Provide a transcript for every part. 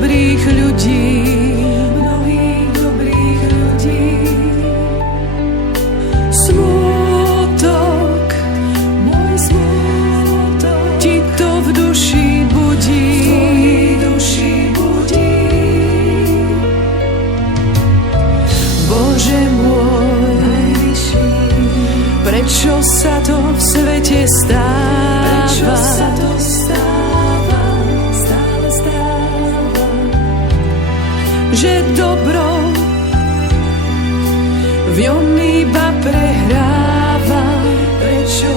dobrých ľudí, mnohých dobrých ľudí. Smutok, môj smutok, ti to v duši budí, Bože môj najvyšší, prečo sa to v svete stáva? Prečo sa to stáva, stále stáva, že dobro v ňom iba prehráva? Prečo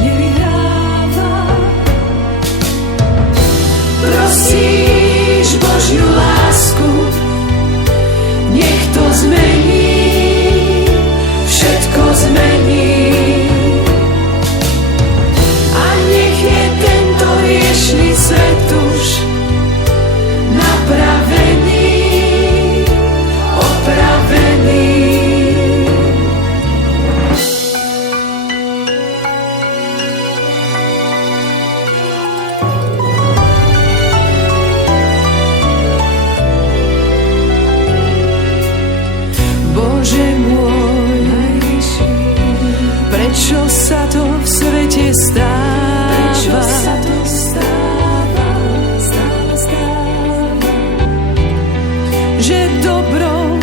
nevyhráva? Prosíš Božiu lásku, nech to zmení, všetko zmení. A nech je tento hriešný svet už napravený, opravený. Bože môj najvyšší, prečo sa to v svete stáva? Prečo sa to stáva, stále stáva, že dobro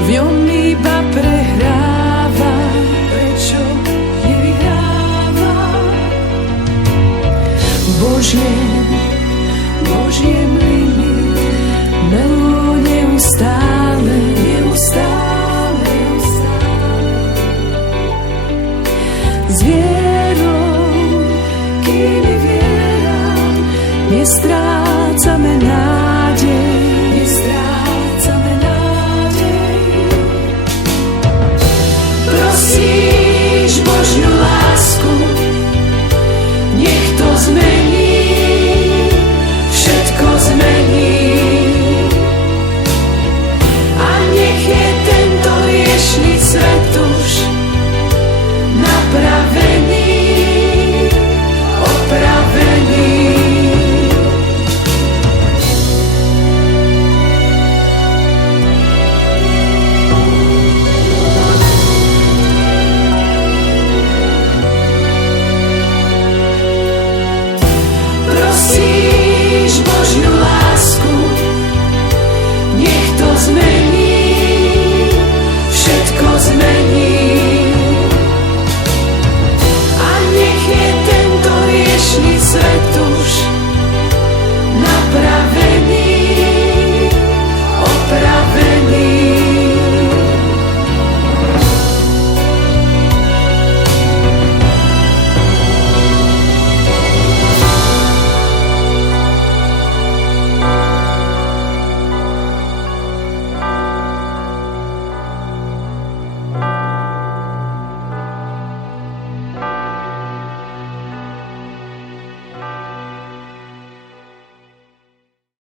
v ňom iba prehráva? Prečo nevyhráva? Božie mlyny melú neustále, s vierou, kým je viera, nestrácame nádej, Prosíš Božiu lásku,